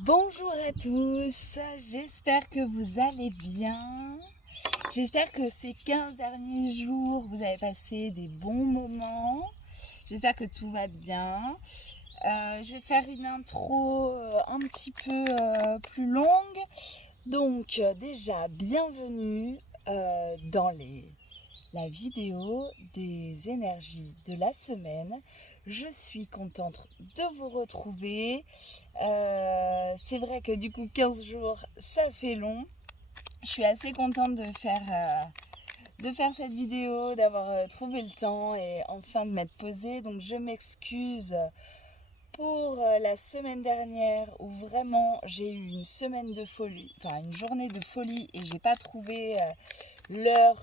Bonjour à tous, j'espère que vous allez bien. J'espère que ces 15 derniers jours, vous avez passé des bons moments. J'espère que tout va bien. Je vais faire une intro un petit peu plus longue. Donc déjà, bienvenue dans la vidéo des énergies de la semaine. Je suis contente de vous retrouver. C'est vrai que du coup 15 jours ça fait long. Je suis assez contente de faire cette vidéo, d'avoir trouvé le temps et enfin de m'être posée. Donc je m'excuse pour la semaine dernière où vraiment j'ai eu une semaine de folie, enfin une journée de folie et j'ai pas trouvé l'heure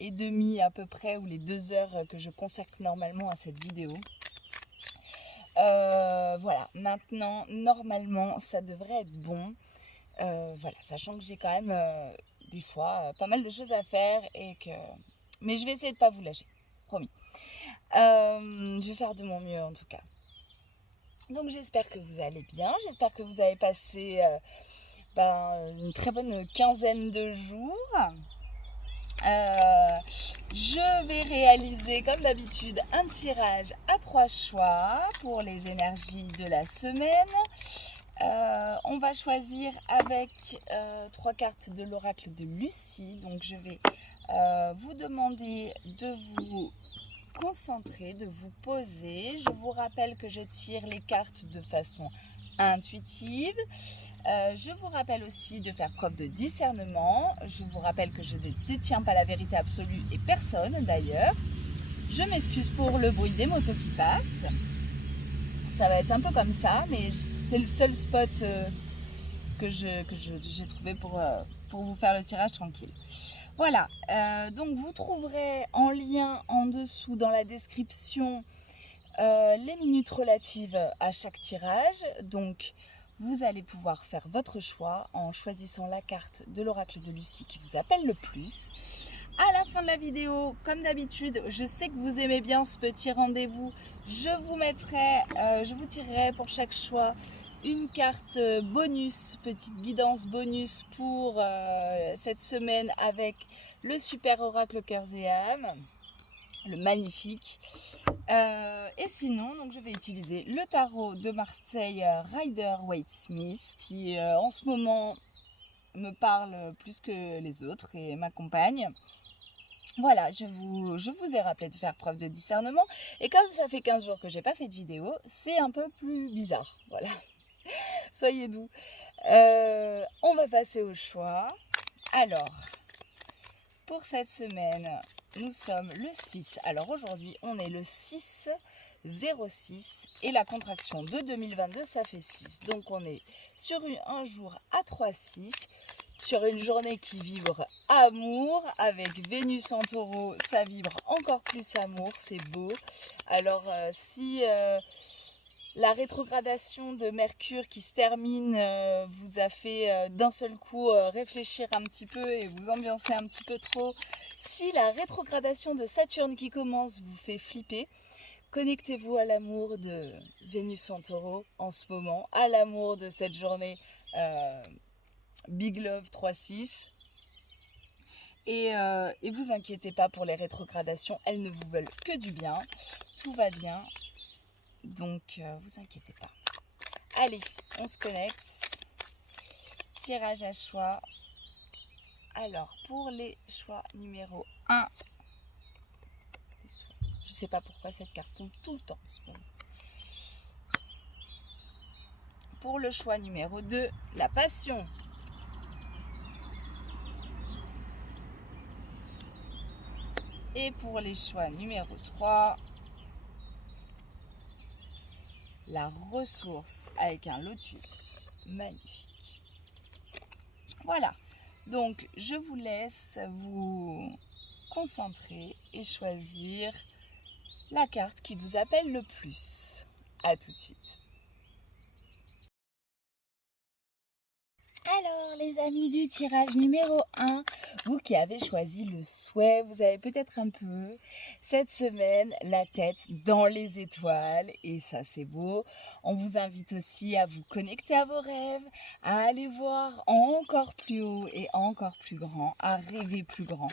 et demie à peu près ou les 2 heures que je consacre normalement à cette vidéo. Voilà, maintenant normalement ça devrait être bon. Voilà, sachant que j'ai quand même des fois pas mal de choses à faire mais je vais essayer de pas vous lâcher, promis. Je vais faire de mon mieux en tout cas. Donc j'espère que vous allez bien, j'espère que vous avez passé une très bonne quinzaine de jours. Je vais réaliser comme d'habitude un tirage à 3 choix pour les énergies de la semaine. On va choisir avec 3 cartes de l'oracle de Lucie. Donc je vais vous demander de vous concentrer, de vous poser. Je vous rappelle que je tire les cartes de façon intuitive. Je vous rappelle aussi de faire preuve de discernement. Je vous rappelle que je ne détiens pas la vérité absolue et personne d'ailleurs. Je m'excuse pour le bruit des motos qui passent. Ça va être un peu comme ça, mais c'est le seul spot que j'ai trouvé pour vous faire le tirage tranquille. Voilà, donc vous trouverez en lien en dessous dans la description les minutes relatives à chaque tirage. Donc vous allez pouvoir faire votre choix en choisissant la carte de l'oracle de Lucie qui vous appelle le plus. À la fin de la vidéo, comme d'habitude, je sais que vous aimez bien ce petit rendez-vous. Je vous tirerai pour chaque choix une carte bonus, petite guidance bonus pour cette semaine avec le super oracle cœurs et âmes, le magnifique. Et sinon, donc je vais utiliser le tarot de Marseille Rider-Waite-Smith qui en ce moment me parle plus que les autres et m'accompagne. Voilà, je vous ai rappelé de faire preuve de discernement. Et comme ça fait 15 jours que j'ai pas fait de vidéo, c'est un peu plus bizarre. Voilà, soyez doux. On va passer au choix. Alors, pour cette semaine, nous sommes le 6. Alors aujourd'hui, on est le 6-06 et la contraction de 2022, ça fait 6. Donc on est sur un jour à 3-6. Sur une journée qui vibre amour, avec Vénus en taureau, ça vibre encore plus amour, c'est beau. Alors si la rétrogradation de Mercure qui se termine vous a fait d'un seul coup réfléchir un petit peu et vous ambiancer un petit peu trop, si la rétrogradation de Saturne qui commence vous fait flipper, connectez-vous à l'amour de Vénus en taureau en ce moment, à l'amour de cette journée Big Love 3-6. Et vous inquiétez pas pour les rétrogradations, elles ne vous veulent que du bien. Tout va bien, donc vous inquiétez pas. Allez, on se connecte. Tirage à choix. Alors, pour les choix numéro 1, je sais pas pourquoi cette carte tombe tout le temps en ce moment. Pour le choix numéro 2, la passion. Et pour les choix numéro 3, la ressource avec un lotus magnifique. Voilà, donc je vous laisse vous concentrer et choisir la carte qui vous appelle le plus. A tout de suite. Alors les amis du tirage numéro 1, vous qui avez choisi le souhait, vous avez peut-être un peu cette semaine la tête dans les étoiles et ça c'est beau. On vous invite aussi à vous connecter à vos rêves, à aller voir encore plus haut et encore plus grand, à rêver plus grand.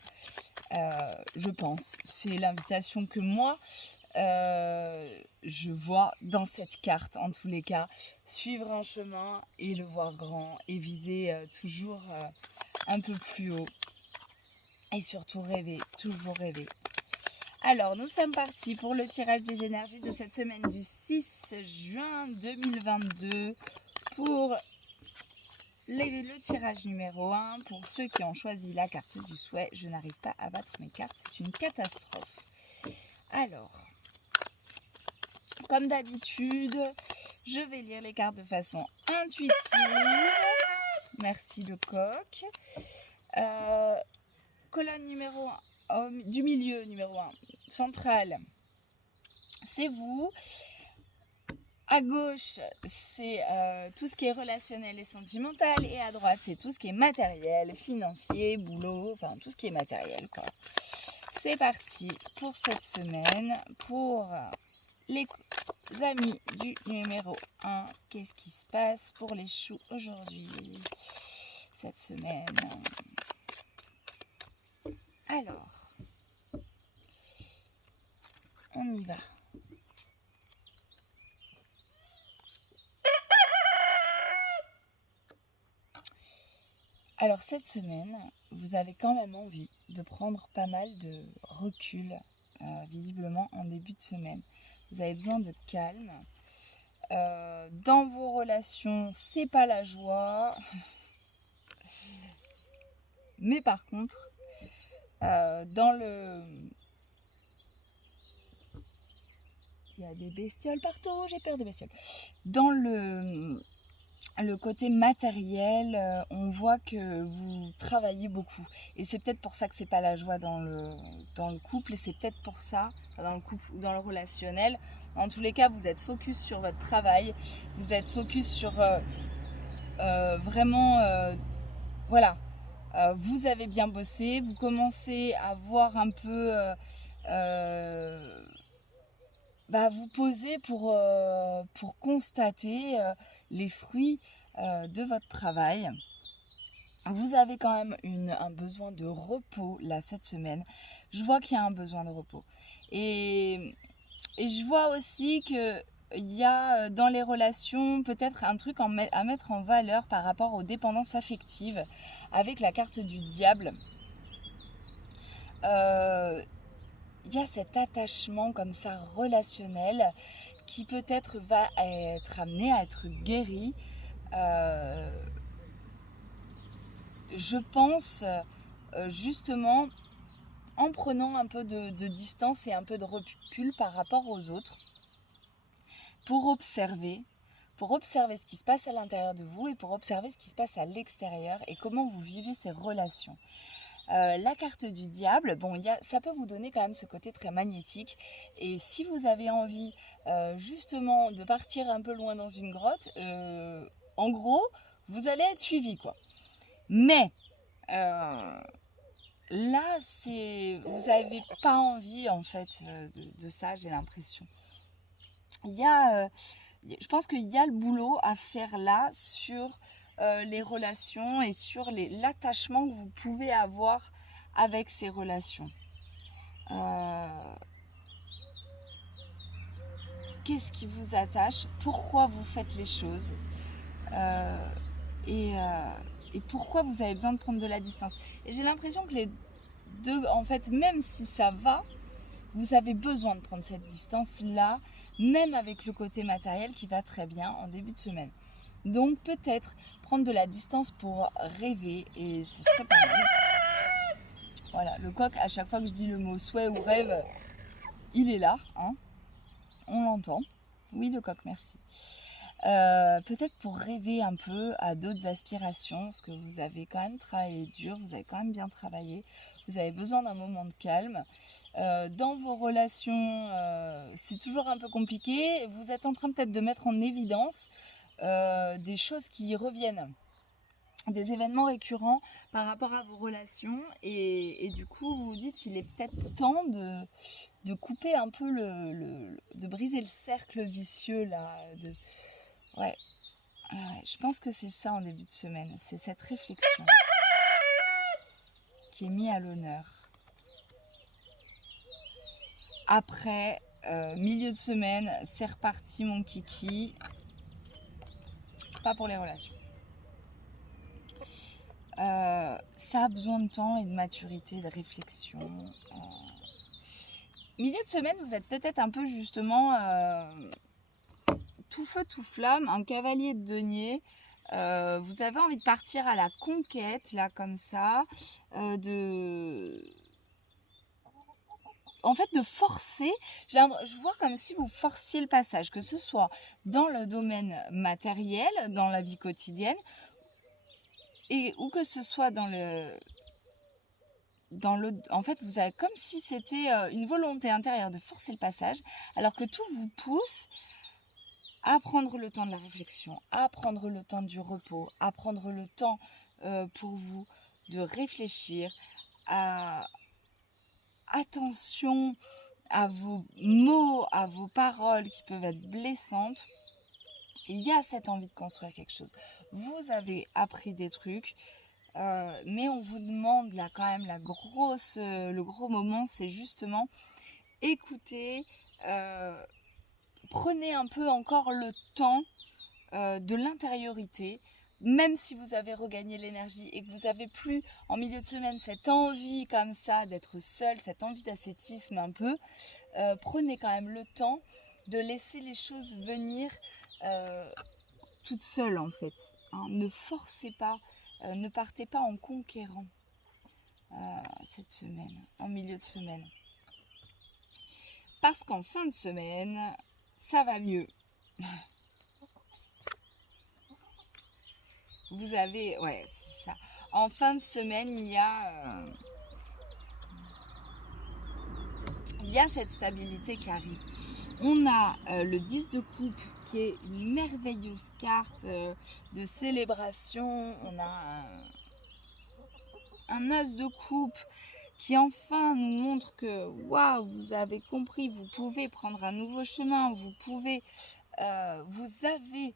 Je pense, c'est l'invitation que moi je vois dans cette carte en tous les cas, suivre un chemin et le voir grand et viser toujours un peu plus haut et surtout rêver, toujours rêver. Alors nous sommes partis pour le tirage des énergies de cette semaine du 6 juin 2022 pour le tirage numéro 1 pour ceux qui ont choisi la carte du souhait. Je n'arrive pas à battre mes cartes, c'est une catastrophe. Alors, comme d'habitude, je vais lire les cartes de façon intuitive. Merci le coq. Colonne numéro 1, du milieu numéro 1, centrale, c'est vous. À gauche, c'est tout ce qui est relationnel et sentimental. Et à droite, c'est tout ce qui est matériel, financier, boulot, enfin tout ce qui est matériel, quoi. C'est parti pour cette semaine, pour les amis du numéro 1, qu'est-ce qui se passe pour les choux aujourd'hui, cette semaine? Alors, on y va. Alors cette semaine, vous avez quand même envie de prendre pas mal de recul, visiblement en début de semaine. Vous avez besoin de calme. Dans vos relations, c'est pas la joie. Mais par contre, dans le... Il y a des bestioles partout, j'ai peur des bestioles. Dans le côté matériel, on voit que vous travaillez beaucoup. Et c'est peut-être pour ça que c'est pas la joie dans le couple. Et c'est peut-être pour ça, dans le couple ou dans le relationnel. En tous les cas, vous êtes focus sur votre travail. Vous êtes focus sur vraiment... voilà. Vous avez bien bossé. Vous commencez à voir un peu... vous poser pour constater les fruits de votre travail. Vous avez quand même un besoin de repos là cette semaine. Je vois qu'il y a un besoin de repos. Et je vois aussi qu'il y a dans les relations peut-être un truc à mettre en valeur par rapport aux dépendances affectives avec la carte du diable. Il y a cet attachement comme ça relationnel qui peut-être va être amené à être guéri. Je pense justement en prenant un peu de distance et un peu de recul par rapport aux autres pour observer ce qui se passe à l'intérieur de vous et pour observer ce qui se passe à l'extérieur et comment vous vivez ces relations. La carte du diable, bon, ça peut vous donner quand même ce côté très magnétique. Et si vous avez envie justement de partir un peu loin dans une grotte, en gros, vous allez être suivi, quoi. Mais là, vous n'avez pas envie en fait de ça, j'ai l'impression. Je pense qu'il y a le boulot à faire là sur les relations et sur l'attachement que vous pouvez avoir avec ces relations. Qu'est-ce qui vous attache? Pourquoi vous faites les choses? Et pourquoi vous avez besoin de prendre de la distance? Et j'ai l'impression que les deux, en fait, même si ça va, vous avez besoin de prendre cette distance-là, même avec le côté matériel qui va très bien en début de semaine. Donc peut-être prendre de la distance pour rêver et ce serait pas mal. Voilà, le coq, à chaque fois que je dis le mot souhait ou rêve, il est là, hein, on l'entend. Oui, le coq, merci. Peut-être pour rêver un peu à d'autres aspirations, parce que vous avez quand même travaillé dur, vous avez quand même bien travaillé, vous avez besoin d'un moment de calme. Dans vos relations, c'est toujours un peu compliqué, vous êtes en train peut-être de mettre en évidence des choses qui reviennent. des événements récurrents par rapport à vos relations et du coup vous vous dites il est peut-être temps de couper un peu de briser le cercle vicieux là. Ouais, je pense que c'est ça en début de semaine, c'est cette réflexion qui est mise à l'honneur. Après, milieu de semaine, c'est reparti mon kiki, pas pour les relations. Ça a besoin de temps et de maturité, de réflexion. Milieu de semaine, vous êtes peut-être un peu justement tout feu, tout flamme, un cavalier de denier. Vous avez envie de partir à la conquête, là, comme ça, en fait, de forcer. Je vois comme si vous forciez le passage, que ce soit dans le domaine matériel, dans la vie quotidienne, ou que ce soit en fait, vous avez comme si c'était une volonté intérieure de forcer le passage, alors que tout vous pousse à prendre le temps de la réflexion, à prendre le temps du repos, à prendre le temps pour vous de réfléchir, attention à vos mots, à vos paroles qui peuvent être blessantes. Il y a cette envie de construire quelque chose. Vous avez appris des trucs, mais on vous demande là quand même le gros moment, c'est justement écouter, prenez un peu encore le temps de l'intériorité, même si vous avez regagné l'énergie et que vous avez plus en milieu de semaine cette envie comme ça d'être seul, cette envie d'ascétisme un peu, prenez quand même le temps de laisser les choses venir toutes seules en fait. Hein. Ne forcez pas, ne partez pas en conquérant cette semaine, en milieu de semaine. Parce qu'en fin de semaine, ça va mieux. Vous avez, ouais, c'est ça. En fin de semaine, il y a cette stabilité qui arrive. On a le 10 de coupe qui est une merveilleuse carte de célébration. On a un as de coupe qui enfin nous montre que waouh, vous avez compris, vous pouvez prendre un nouveau chemin, vous avez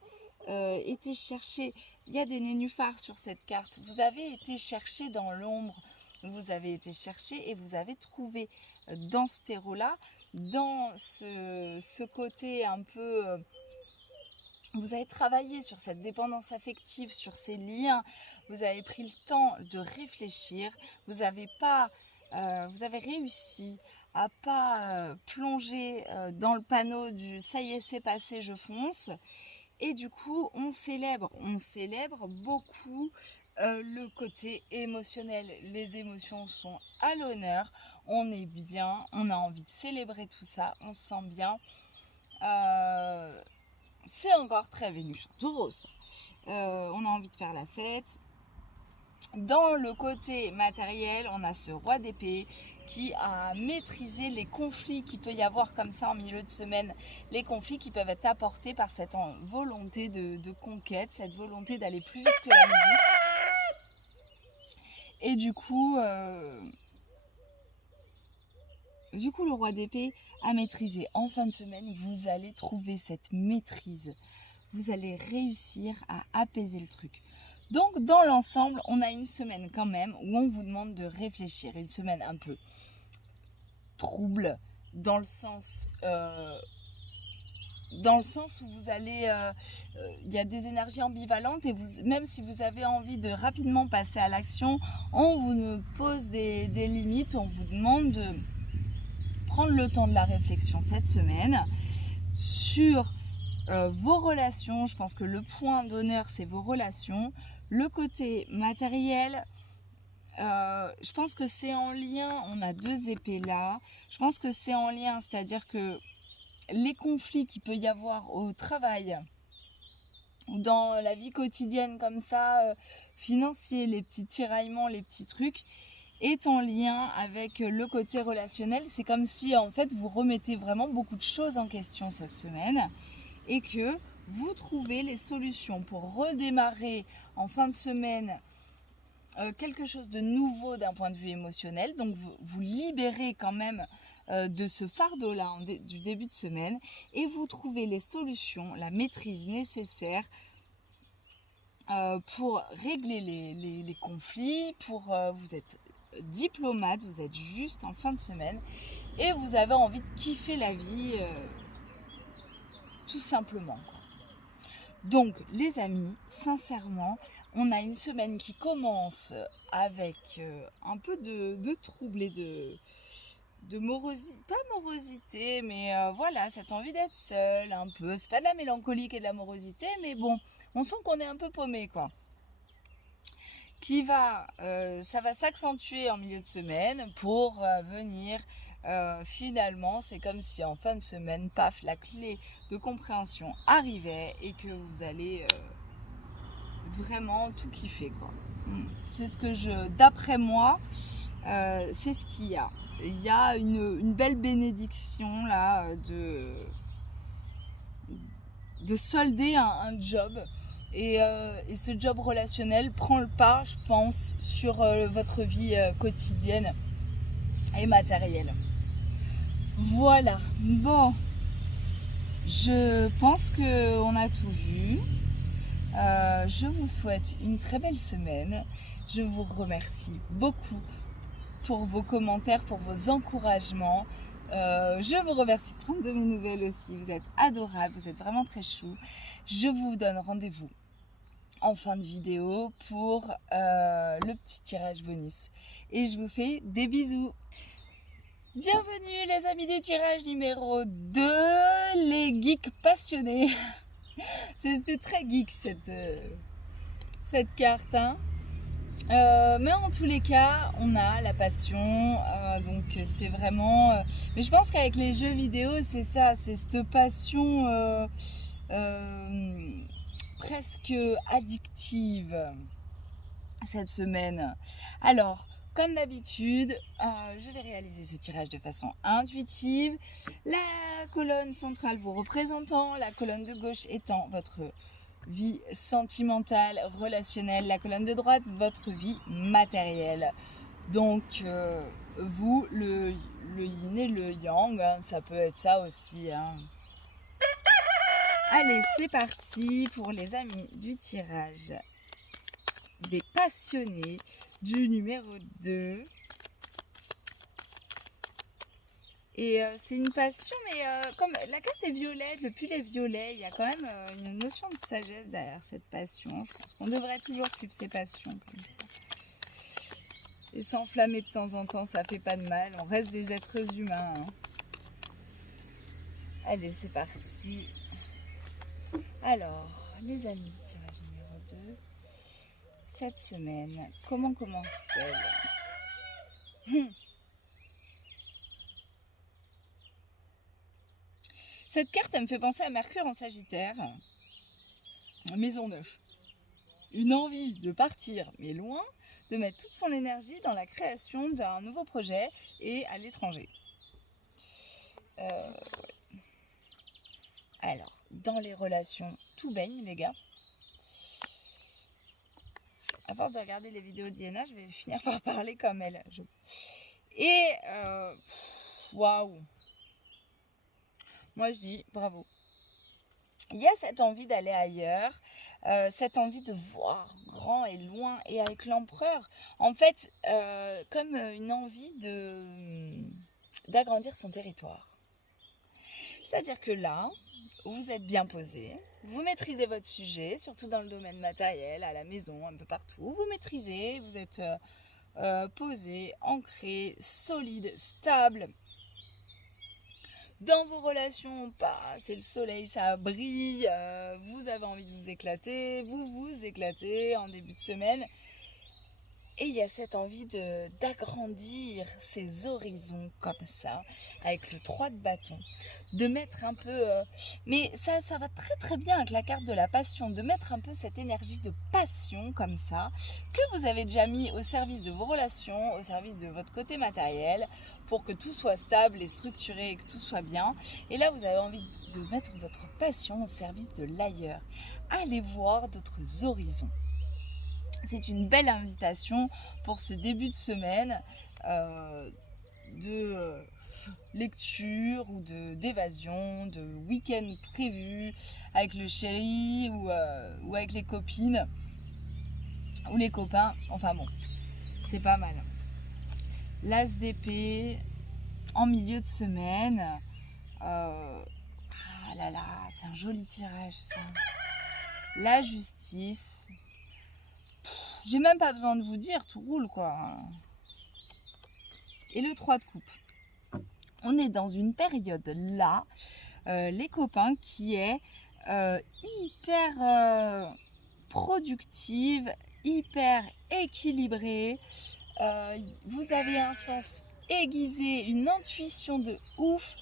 été chercher. Il y a des nénuphars sur cette carte. Vous avez été chercher dans l'ombre. Vous avez été chercher et vous avez trouvé dans ce terreau-là, dans ce côté un peu... vous avez travaillé sur cette dépendance affective, sur ces liens. Vous avez pris le temps de réfléchir. Vous avez réussi à pas plonger dans le panneau du « ça y est, c'est passé, je fonce ». Et du coup, on célèbre beaucoup le côté émotionnel. Les émotions sont à l'honneur, on est bien, on a envie de célébrer tout ça, on se sent bien. C'est encore très Vénus en Taureau, ça. On a envie de faire la fête. Dans le côté matériel, on a ce roi d'épée qui a maîtrisé les conflits qu'il peut y avoir comme ça en milieu de semaine, les conflits qui peuvent être apportés par cette volonté de conquête, cette volonté d'aller plus vite que la musique. Et du coup, le roi d'épée a maîtrisé. En fin de semaine, vous allez trouver cette maîtrise. Vous allez réussir à apaiser le truc. Donc, dans l'ensemble, on a une semaine quand même où on vous demande de réfléchir. Une semaine un peu trouble, dans le sens où vous allez... y a des énergies ambivalentes et même si vous avez envie de rapidement passer à l'action, on vous pose des limites, on vous demande de prendre le temps de la réflexion cette semaine sur vos relations. Je pense que le point d'honneur, c'est vos relations. Le côté matériel, je pense que c'est en lien, on a 2 épées là, je pense que c'est en lien, c'est-à-dire que les conflits qu'il peut y avoir au travail ou dans la vie quotidienne comme ça, financier, les petits tiraillements, les petits trucs, est en lien avec le côté relationnel. C'est comme si en fait vous remettez vraiment beaucoup de choses en question cette semaine et que vous trouvez les solutions pour redémarrer en fin de semaine quelque chose de nouveau d'un point de vue émotionnel. Donc vous libérez quand même de ce fardeau-là du début de semaine et vous trouvez les solutions, la maîtrise nécessaire pour régler les conflits, vous êtes diplomate, vous êtes juste en fin de semaine et vous avez envie de kiffer la vie tout simplement, quoi. Donc les amis, sincèrement, on a une semaine qui commence avec un peu de trouble et de morosité, pas morosité, mais voilà, cette envie d'être seule un peu. C'est pas de la mélancolie et de la morosité, mais bon, on sent qu'on est un peu paumé, quoi. Ça va s'accentuer en milieu de semaine pour venir finalement, c'est comme si en fin de semaine, paf, la clé de compréhension arrivait et que vous allez vraiment tout kiffer, quoi. C'est ce que d'après moi, c'est ce qu'il y a. Il y a une belle bénédiction là de solder un job. Et ce job relationnel prend le pas, je pense, sur votre vie quotidienne et matérielle. Voilà. Bon, je pense qu'on a tout vu. Je vous souhaite une très belle semaine. Je vous remercie beaucoup pour vos commentaires, pour vos encouragements. Je vous remercie de prendre de mes nouvelles aussi. Vous êtes adorables, vous êtes vraiment très chou. Je vous donne rendez-vous en fin de vidéo pour le petit tirage bonus. Et je vous fais des bisous. Bienvenue les amis du tirage numéro 2, les geeks passionnés. C'est très geek cette carte, hein. Mais en tous les cas, on a la passion, donc c'est vraiment... mais je pense qu'avec les jeux vidéo, c'est ça, c'est cette passion presque addictive cette semaine. Alors, comme d'habitude, je vais réaliser ce tirage de façon intuitive. La colonne centrale vous représentant, la colonne de gauche étant votre vie sentimentale, relationnelle, la colonne de droite, votre vie matérielle. Donc, vous, le yin et le yang, hein, ça peut être ça aussi, hein. Allez, c'est parti pour les amis du tirage des passionnés du numéro 2. Et c'est une passion, mais comme la carte est violette, le pull est violet, il y a quand même une notion de sagesse derrière cette passion. Je pense qu'on devrait toujours suivre ses passions comme ça. Et s'enflammer de temps en temps, ça fait pas de mal. On reste des êtres humains, hein. Allez, c'est parti. Alors, les amis du tirage numéro 2, cette semaine, comment commence-t-elle? Cette carte, elle me fait penser à Mercure en Sagittaire, maison 9. Une envie de partir, mais loin, de mettre toute son énergie dans la création d'un nouveau projet et à l'étranger. Ouais. Alors, dans les relations, tout baigne, les gars. À force de regarder les vidéos d'Iena, je vais finir par parler comme elle. Et, waouh! Moi, je dis bravo. Il y a cette envie d'aller ailleurs, cette envie de voir grand et loin et avec l'empereur. En fait, comme une envie d'agrandir son territoire. C'est-à-dire que là, vous êtes bien posé, vous maîtrisez votre sujet, surtout dans le domaine matériel, à la maison, un peu partout. Vous maîtrisez, vous êtes posé, ancré, solide, stable. Dans vos relations, c'est le soleil, ça brille, vous avez envie de vous éclater, vous vous éclatez en début de semaine. Et il y a cette envie d'agrandir ses horizons comme ça, avec le 3 de bâton, de mettre un peu, mais ça va très très bien avec la carte de la passion, de mettre un peu cette énergie de passion comme ça, que vous avez déjà mis au service de vos relations, au service de votre côté matériel, pour que tout soit stable et structuré et que tout soit bien. Et là, vous avez envie de mettre votre passion au service de l'ailleurs. Allez voir d'autres horizons. C'est une belle invitation pour ce début de semaine de lecture ou d'évasion, de week-end prévu avec le chéri ou avec les copines ou les copains. Enfin bon, c'est pas mal. L'as d'épée en milieu de semaine. Ah là là, c'est un joli tirage ça. La justice. J'ai même pas besoin de vous dire, tout roule quoi. Et le 3 de coupe. On est dans une période là, les copains, qui est hyper productive, hyper équilibrée. Vous avez un sens aiguisé, une intuition de ouf.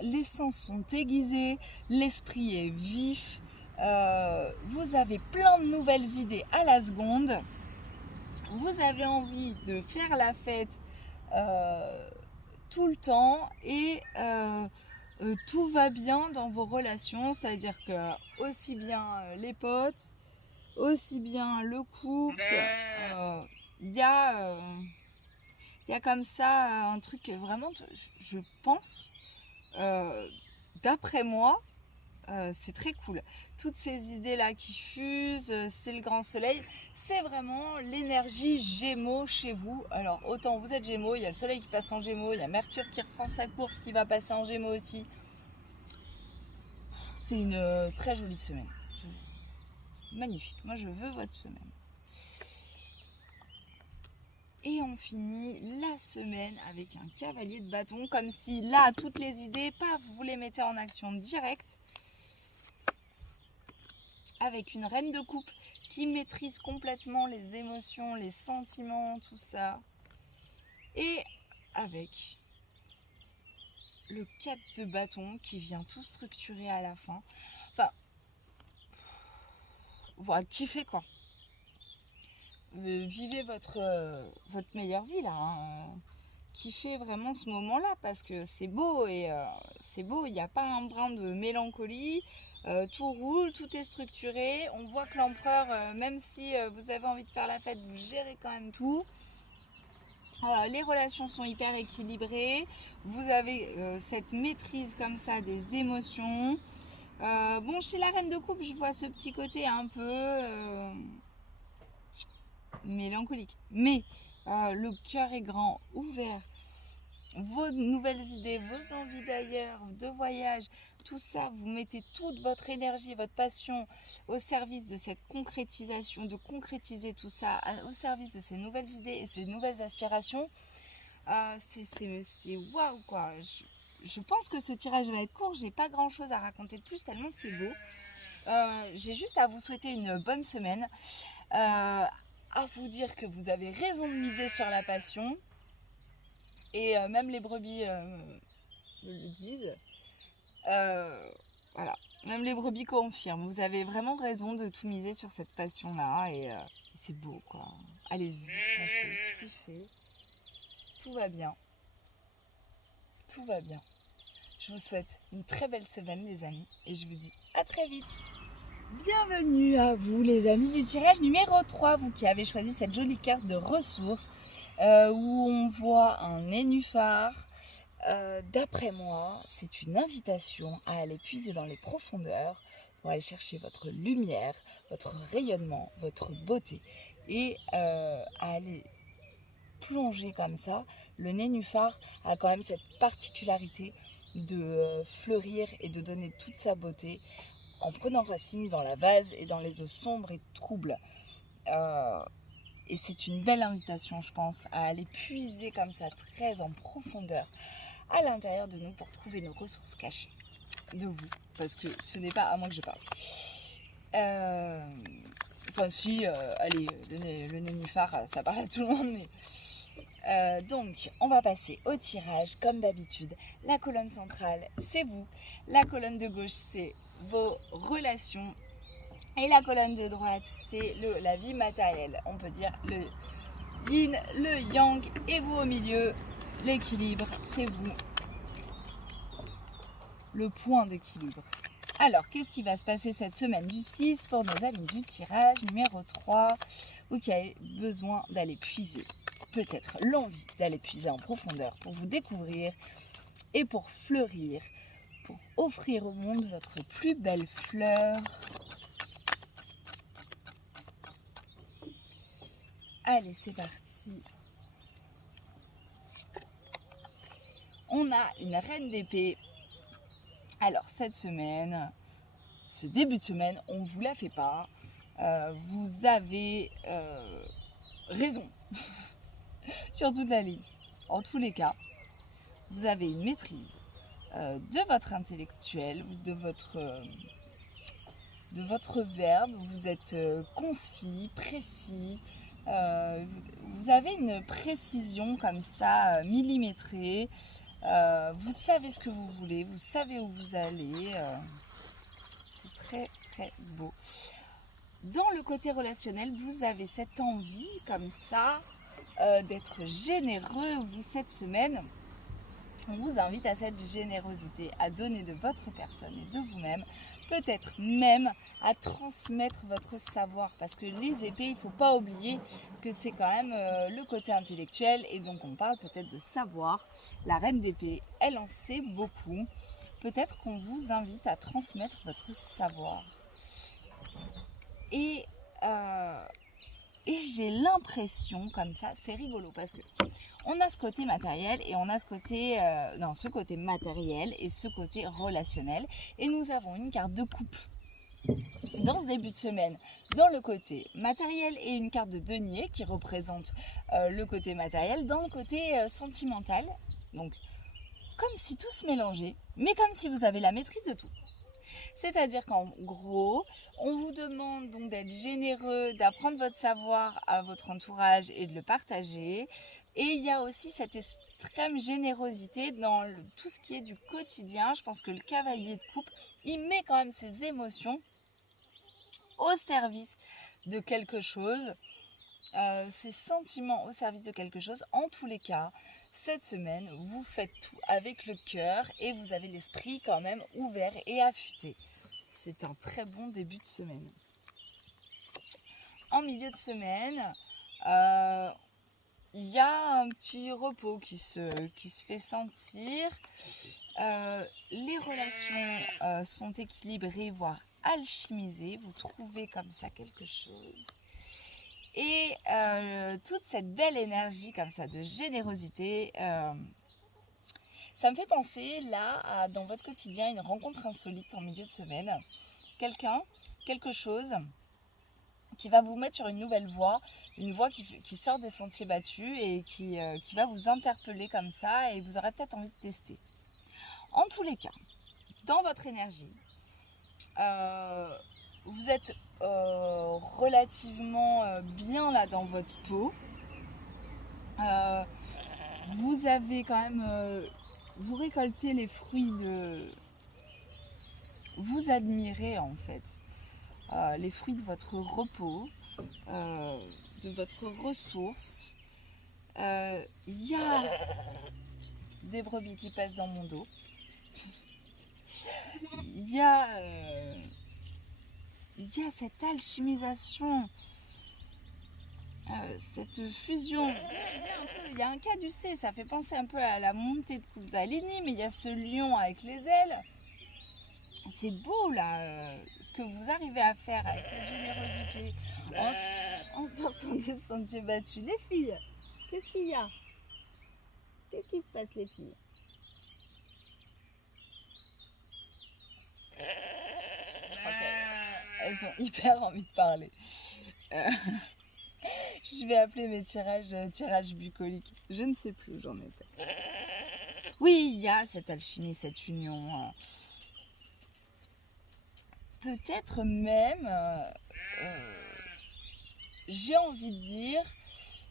Les sens sont aiguisés, l'esprit est vif. Vous avez plein de nouvelles idées à la seconde. Vous avez envie de faire la fête tout le temps et tout va bien dans vos relations, c'est-à-dire que aussi bien les potes, aussi bien le couple, il y a comme ça un truc vraiment, je pense, d'après moi, c'est très cool. Toutes ces idées-là qui fusent, c'est le grand soleil. C'est vraiment l'énergie Gémeaux chez vous. Alors, autant vous êtes Gémeaux, il y a le soleil qui passe en Gémeaux, il y a Mercure qui reprend sa course qui va passer en Gémeaux aussi. C'est une très jolie semaine. Magnifique. Moi, je veux votre semaine. Et on finit la semaine avec un cavalier de bâton, comme si là, toutes les idées, paf, vous les mettez en action directe. Avec une reine de coupe qui maîtrise complètement les émotions, les sentiments, tout ça. Et avec le 4 de bâton qui vient tout structurer à la fin. Enfin, voilà, kiffez quoi. Vivez votre meilleure vie là. Hein. Kiffez vraiment ce moment-là parce que c'est beau et c'est beau, il n'y a pas un brin de mélancolie. Tout roule, tout est structuré. On voit que l'empereur, même si vous avez envie de faire la fête, vous gérez quand même tout. Les relations sont hyper équilibrées. Vous avez cette maîtrise comme ça des émotions. Bon, chez la reine de coupe, je vois ce petit côté un peu mélancolique. Mais le cœur est grand, ouvert. Vos nouvelles idées, vos envies d'ailleurs, de voyage, tout ça, vous mettez toute votre énergie, votre passion au service de cette concrétisation, de concrétiser tout ça, au service de ces nouvelles idées et ces nouvelles aspirations. C'est waouh quoi. Je pense que ce tirage va être court, j'ai pas grand chose à raconter de plus tellement c'est beau. J'ai juste à vous souhaiter une bonne semaine, à vous dire que vous avez raison de miser sur la passion. Et même les brebis le disent. Voilà, même les brebis confirment. Vous avez vraiment raison de tout miser sur cette passion-là. Et c'est beau, quoi. Allez-y, foncez, kiffez. Tout va bien. Tout va bien. Je vous souhaite une très belle semaine, les amis. Et je vous dis à très vite. Bienvenue à vous, les amis du tirage numéro 3. Vous qui avez choisi cette jolie carte de ressources. Où on voit un nénuphar. D'après moi, c'est une invitation à aller puiser dans les profondeurs pour aller chercher votre lumière, votre rayonnement, votre beauté et à aller plonger comme ça. Le nénuphar a quand même cette particularité de fleurir et de donner toute sa beauté en prenant racine dans la vase et dans les eaux sombres et troubles. Et c'est une belle invitation, je pense, à aller puiser comme ça très en profondeur à l'intérieur de nous pour trouver nos ressources cachées de vous, parce que ce n'est pas à moi que je parle. Enfin si, allez, le nénuphar, ça parle à tout le monde, mais... donc, on va passer au tirage, comme d'habitude. La colonne centrale, c'est vous. La colonne de gauche, c'est vos relations. Et la colonne de droite, c'est la vie matérielle. On peut dire le yin, le yang. Et vous au milieu, l'équilibre, c'est vous. Le point d'équilibre. Alors, qu'est-ce qui va se passer cette semaine du 6 pour nos amis du tirage numéro 3, ou qui a besoin d'aller puiser, peut-être l'envie d'aller puiser en profondeur pour vous découvrir et pour fleurir, pour offrir au monde votre plus belle fleur. Allez, c'est parti. On a une reine d'épée. Alors, cette semaine, ce début de semaine, on ne vous la fait pas. Vous avez raison sur toute la ligne. En tous les cas, vous avez une maîtrise de votre intellectuel, de votre verbe. Vous êtes concis, précis. Vous avez une précision comme ça, millimétrée. Vous savez ce que vous voulez, vous savez où vous allez. C'est très très beau. Dans le côté relationnel, vous avez cette envie comme ça d'être généreux. Vous, cette semaine, on vous invite à cette générosité, à donner de votre personne et de vous-même, peut-être même à transmettre votre savoir, parce que les épées, il ne faut pas oublier que c'est quand même le côté intellectuel, et donc on parle peut-être de savoir. La reine d'épée, elle en sait beaucoup. Peut-être qu'on vous invite à transmettre votre savoir. Et j'ai l'impression comme ça, c'est rigolo, parce que on a ce côté matériel et on a ce côté matériel et ce côté relationnel. Et nous avons une carte de coupe dans ce début de semaine dans le côté matériel et une carte de denier qui représente le côté matériel dans le côté sentimental. Donc, comme si tout se mélangeait, mais comme si vous avez la maîtrise de tout. C'est-à-dire qu'en gros, on vous demande donc d'être généreux, d'apprendre votre savoir à votre entourage et de le partager. Et il y a aussi cette extrême générosité dans tout ce qui est du quotidien. Je pense que le cavalier de coupe, il met quand même ses émotions au service de quelque chose, ses sentiments au service de quelque chose. En tous les cas, cette semaine, vous faites tout avec le cœur et vous avez l'esprit quand même ouvert et affûté. C'est un très bon début de semaine. En milieu de semaine, il y a un petit repos qui se fait sentir. Les relations sont équilibrées, voire alchimisées. Vous trouvez comme ça quelque chose. Et toute cette belle énergie comme ça de générosité, ça me fait penser là, dans votre quotidien, une rencontre insolite en milieu de semaine. Quelqu'un, quelque chose qui va vous mettre sur une nouvelle voie, une voie qui sort des sentiers battus et qui va vous interpeller comme ça et vous aurez peut-être envie de tester. En tous les cas, dans votre énergie, vous êtes relativement bien là dans votre peau. Vous avez quand même... vous récoltez les fruits de... Vous admirez en fait les fruits de votre repos, de votre ressource. Il y a des brebis qui passent dans mon dos. Il y a cette alchimisation, cette fusion. Il y a un caducée, ça fait penser un peu à la montée de Kundalini, mais il y a ce lion avec les ailes. C'est beau là, ce que vous arrivez à faire avec cette générosité en sortant des sentiers battus. Les filles, qu'est-ce qu'il y a? Qu'est-ce qui se passe les filles? Je crois qu'elles ont hyper envie de parler. Je vais appeler mes tirages bucoliques. Je ne sais plus où j'en étais. Oui, il y a cette alchimie, cette union. Peut-être même j'ai envie de dire,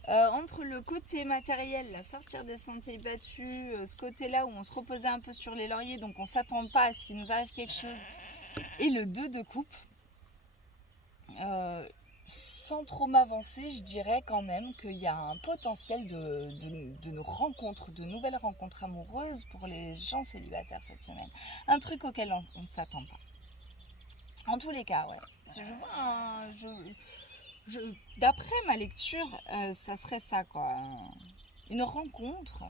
entre le côté matériel, la sortir des sentiers battus, ce côté-là où on se reposait un peu sur les lauriers, donc on ne s'attend pas à ce qu'il nous arrive quelque chose, et le 2 de coupe, sans trop m'avancer, je dirais quand même qu'il y a un potentiel de rencontres, de nouvelles rencontres amoureuses pour les gens célibataires cette semaine. Un truc auquel on ne s'attend pas. En tous les cas, ouais. Si je vois d'après ma lecture, ça serait ça, quoi. Une rencontre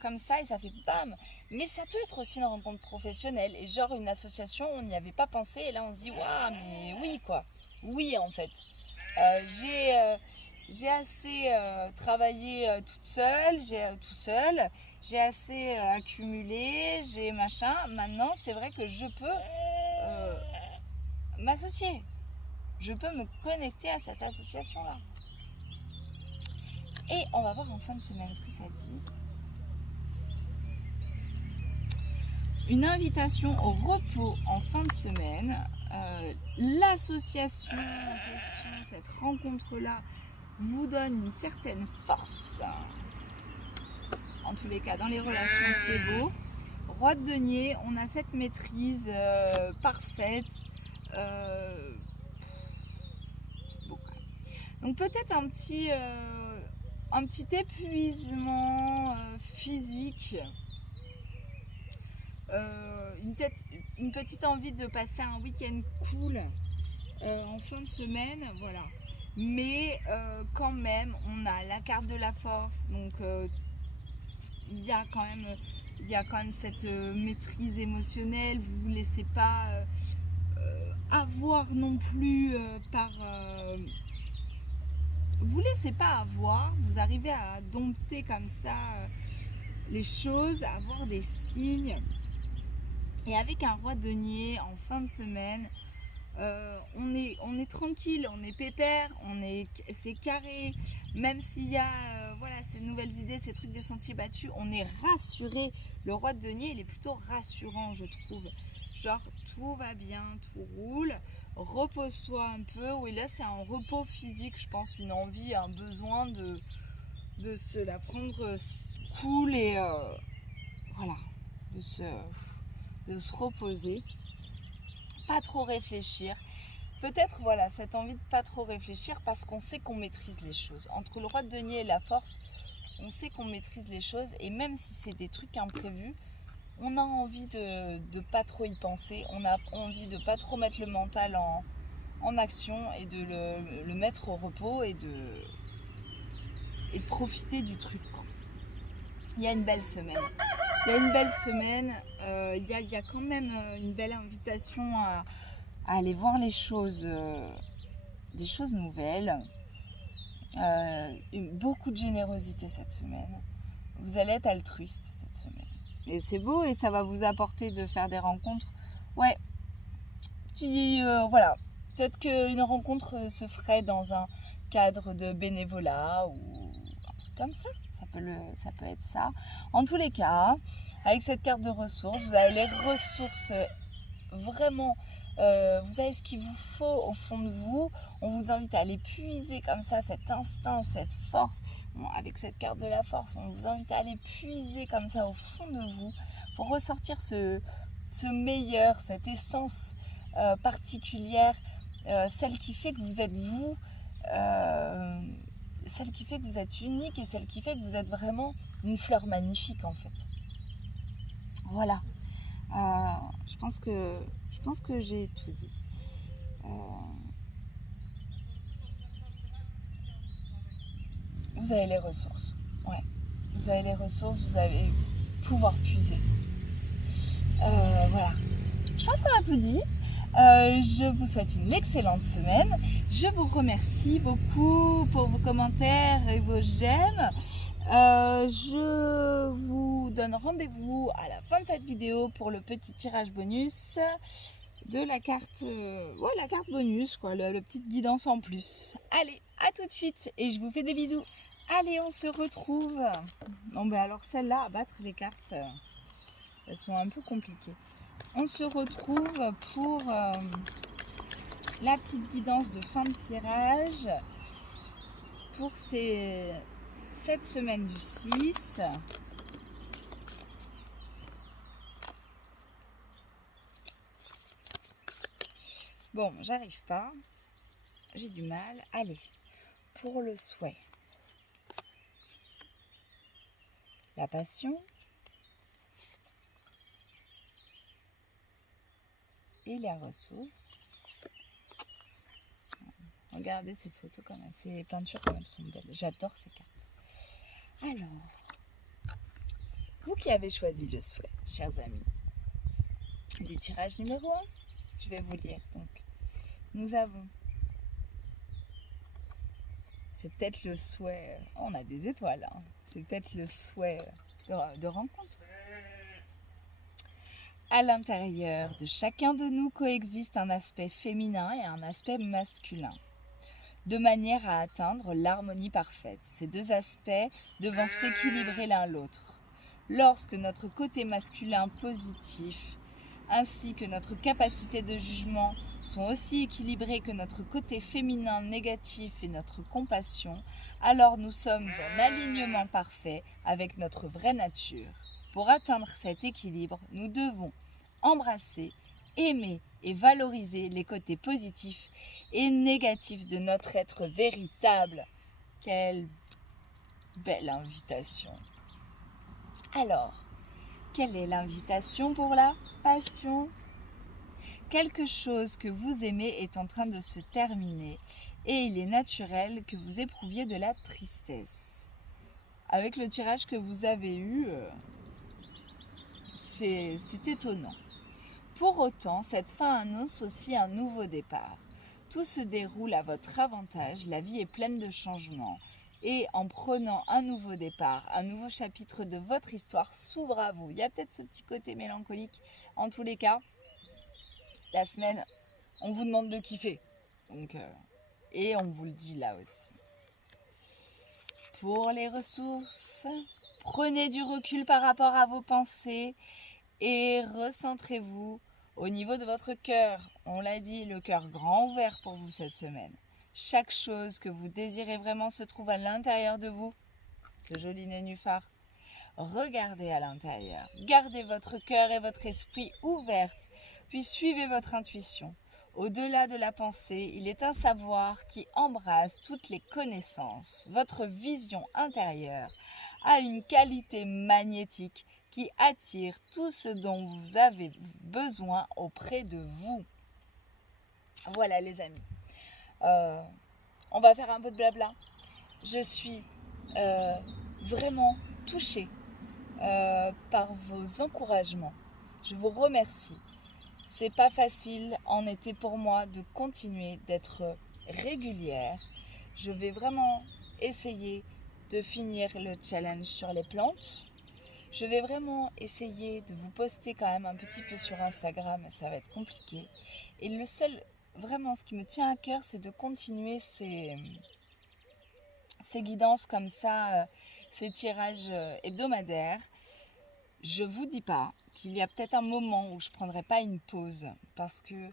comme ça, et ça fait bam. Mais ça peut être aussi une rencontre professionnelle, et genre une association, on n'y avait pas pensé, et là on se dit, waouh, mais oui, quoi. Oui, en fait. J'ai assez travaillé toute seule, tout seul, j'ai assez accumulé, j'ai machin. Maintenant, c'est vrai que je peux m'associer. Je peux me connecter à cette association-là. Et on va voir en fin de semaine ce que ça dit. Une invitation au repos en fin de semaine. L'association en question, cette rencontre-là, vous donne une certaine force. En tous les cas, dans les relations, c'est beau. Roi de denier, on a cette maîtrise parfaite. C'est beau quand même. Donc peut-être un petit épuisement physique. Une petite envie de passer un week-end cool en fin de semaine, voilà. Mais quand même, on a la carte de la force, donc il y a quand même cette maîtrise émotionnelle. Vous vous laissez pas avoir non plus vous laissez pas avoir. Vous arrivez à dompter comme ça les choses, à avoir des signes. Et avec un roi de denier en fin de semaine, on est tranquille, on est pépère, c'est carré. Même s'il y a ces nouvelles idées, ces trucs des sentiers battus, on est rassuré. Le roi de denier, il est plutôt rassurant, je trouve. Genre, tout va bien, tout roule, repose-toi un peu. Oui, là, c'est un repos physique, je pense, une envie, un besoin de se la prendre cool et voilà, de se reposer, pas trop réfléchir. Peut-être cette envie de pas trop réfléchir parce qu'on sait qu'on maîtrise les choses. Entre le roi de denier et la force, on sait qu'on maîtrise les choses, et même si c'est des trucs imprévus, on a envie de pas trop y penser, on a envie de pas trop mettre le mental en action et de le mettre au repos et de profiter du truc, quoi. Il y a une belle semaine. Il y a quand même une belle invitation à aller voir les choses, des choses nouvelles. Beaucoup de générosité cette semaine. Vous allez être altruiste cette semaine. Et c'est beau, et ça va vous apporter de faire des rencontres. Ouais, voilà. Peut-être qu'une rencontre se ferait dans un cadre de bénévolat ou un truc comme ça. Ça peut être ça. En tous les cas, avec cette carte de ressources, vous avez les ressources vraiment. Vous avez ce qu'il vous faut au fond de vous. On vous invite à aller puiser comme ça cet instinct, cette force. Bon, avec cette carte de la force, on vous invite à aller puiser comme ça au fond de vous pour ressortir ce meilleur, cette essence particulière, celle qui fait que vous êtes vous, celle qui fait que vous êtes unique, et celle qui fait que vous êtes vraiment une fleur magnifique, en fait. Voilà. Je pense que j'ai tout dit. Vous avez les ressources. Ouais. Vous avez les ressources, vous allez pouvoir puiser. Voilà. Je pense qu'on a tout dit. Je vous souhaite une excellente semaine. Je vous remercie beaucoup pour vos commentaires et vos j'aime. Je vous donne rendez-vous à la fin de cette vidéo pour le petit tirage bonus de la carte, la carte bonus, quoi, le petite guidance en plus. Allez, à tout de suite, et je vous fais des bisous. Allez, on se retrouve. Bon, alors celle-là, à battre les cartes, elles sont un peu compliquées. On se retrouve pour la petite guidance de fin de tirage pour cette semaine du 6. Bon, j'arrive pas. J'ai du mal. Allez, pour le souhait. La passion. Et les ressources. Regardez ces photos, ces peintures comme elles sont belles. J'adore ces cartes. Alors, vous qui avez choisi le souhait, chers amis, du tirage numéro 1, je vais vous lire. Donc, nous avons, c'est peut-être le souhait, on a des étoiles, hein. C'est peut-être le souhait de rencontre. À l'intérieur de chacun de nous coexiste un aspect féminin et un aspect masculin, de manière à atteindre l'harmonie parfaite, ces deux aspects devant s'équilibrer l'un l'autre. Lorsque notre côté masculin positif ainsi que notre capacité de jugement sont aussi équilibrés que notre côté féminin négatif et notre compassion, alors nous sommes en alignement parfait avec notre vraie nature. Pour atteindre cet équilibre, nous devons embrasser, aimer et valoriser les côtés positifs et négatifs de notre être véritable. Quelle belle invitation! Alors, quelle est l'invitation pour la passion? Quelque chose que vous aimez est en train de se terminer et il est naturel que vous éprouviez de la tristesse. Avec le tirage que vous avez eu, c'est étonnant. Pour autant, cette fin annonce aussi un nouveau départ. Tout se déroule à votre avantage, la vie est pleine de changements. Et en prenant un nouveau départ, un nouveau chapitre de votre histoire s'ouvre à vous. Il y a peut-être ce petit côté mélancolique. En tous les cas, la semaine, on vous demande de kiffer. Donc, et on vous le dit là aussi. Pour les ressources, prenez du recul par rapport à vos pensées et recentrez-vous au niveau de votre cœur. On l'a dit, le cœur grand ouvert pour vous cette semaine. Chaque chose que vous désirez vraiment se trouve à l'intérieur de vous. Ce joli nénuphar. Regardez à l'intérieur. Gardez votre cœur et votre esprit ouverts, puis suivez votre intuition. Au-delà de la pensée, il est un savoir qui embrasse toutes les connaissances. Votre vision intérieure a une qualité magnétique qui attire tout ce dont vous avez besoin auprès de vous. Voilà les amis. On va faire un peu de blabla. Je suis vraiment touchée par vos encouragements. Je vous remercie. C'est pas facile en été pour moi de continuer d'être régulière. Je vais vraiment essayer de finir le challenge sur les plantes. Je vais vraiment essayer de vous poster quand même un petit peu sur Instagram, ça va être compliqué. Et le seul, vraiment ce qui me tient à cœur, c'est de continuer ces guidances comme ça, ces tirages hebdomadaires. Je vous dis pas qu'il y a peut-être un moment où je prendrai pas une pause parce que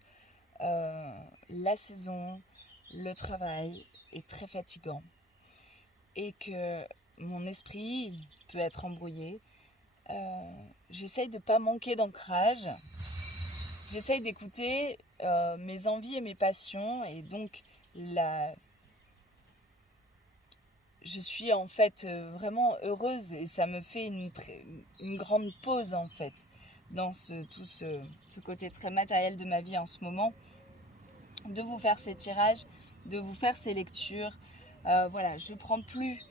la saison, le travail est très fatigant et que mon esprit peut être embrouillé. J'essaye de ne pas manquer d'ancrage. J'essaye d'écouter mes envies et mes passions et donc je suis en fait vraiment heureuse et ça me fait une grande pause en fait dans ce côté très matériel de ma vie en ce moment, de vous faire ces tirages, de vous faire ces lectures. Voilà, je ne prends plus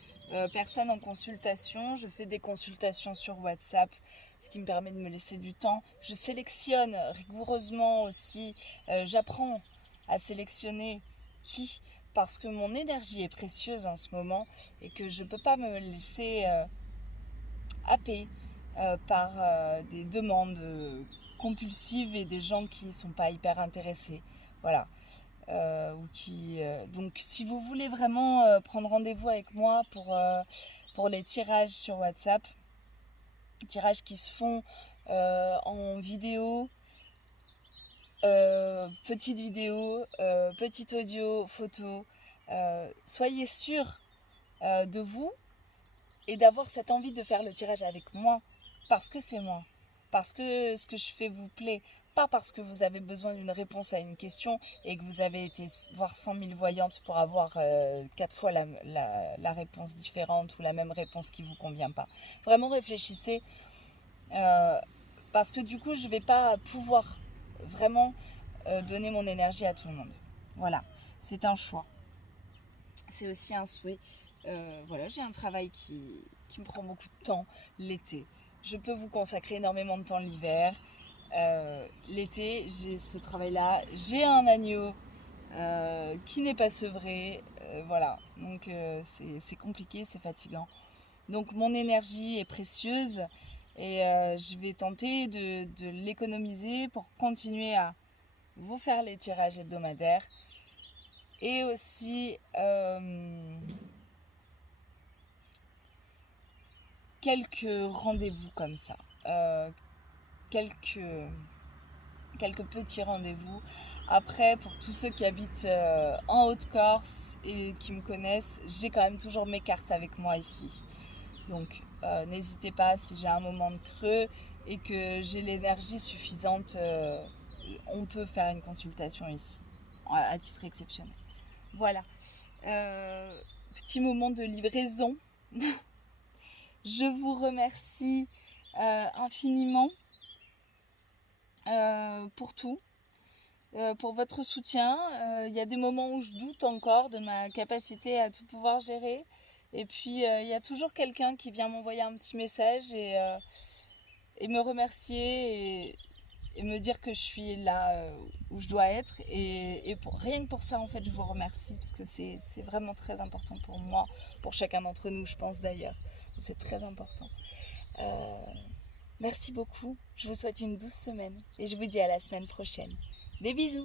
personne en consultation, je fais des consultations sur WhatsApp, ce qui me permet de me laisser du temps. Je sélectionne rigoureusement aussi, j'apprends à sélectionner parce que mon énergie est précieuse en ce moment et que je ne peux pas me laisser happer par des demandes compulsives et des gens qui ne sont pas hyper intéressés. Voilà. Donc si vous voulez vraiment prendre rendez-vous avec moi pour les tirages sur WhatsApp, tirages qui se font en vidéo, petite vidéo, petit audio, photo. Soyez sûr de vous et d'avoir cette envie de faire le tirage avec moi, parce que c'est moi, parce que ce que je fais vous plaît, pas parce que vous avez besoin d'une réponse à une question et que vous avez été voir 100 000 voyantes pour avoir 4 fois la réponse différente ou la même réponse qui ne vous convient pas. Vraiment réfléchissez, parce que du coup je ne vais pas pouvoir vraiment donner mon énergie à tout le monde. Voilà, c'est un choix. C'est aussi un souhait. Voilà, j'ai un travail qui me prend beaucoup de temps l'été. Je peux vous consacrer énormément de temps l'hiver. L'été, j'ai ce travail-là. J'ai un agneau qui n'est pas sevré. Voilà, donc c'est compliqué, c'est fatigant. Donc mon énergie est précieuse et je vais tenter de l'économiser pour continuer à vous faire les tirages hebdomadaires et aussi quelques rendez-vous comme ça, quelques petits rendez-vous. Après, pour tous ceux qui habitent en Haute-Corse et qui me connaissent, j'ai quand même toujours mes cartes avec moi ici. Donc n'hésitez pas, si j'ai un moment de creux et que j'ai l'énergie suffisante, on peut faire une consultation ici, à titre exceptionnel. Voilà. Petit moment de livraison. Je vous remercie infiniment pour tout, pour votre soutien. Il y a des moments où je doute encore de ma capacité à tout pouvoir gérer. Et puis, il y a toujours quelqu'un qui vient m'envoyer un petit message et me remercier et me dire que je suis là où je dois être. Et rien que pour ça, en fait, je vous remercie parce que c'est vraiment très important pour moi, pour chacun d'entre nous, je pense d'ailleurs. C'est très important. Merci beaucoup. Je vous souhaite une douce semaine et je vous dis à la semaine prochaine. Des bisous!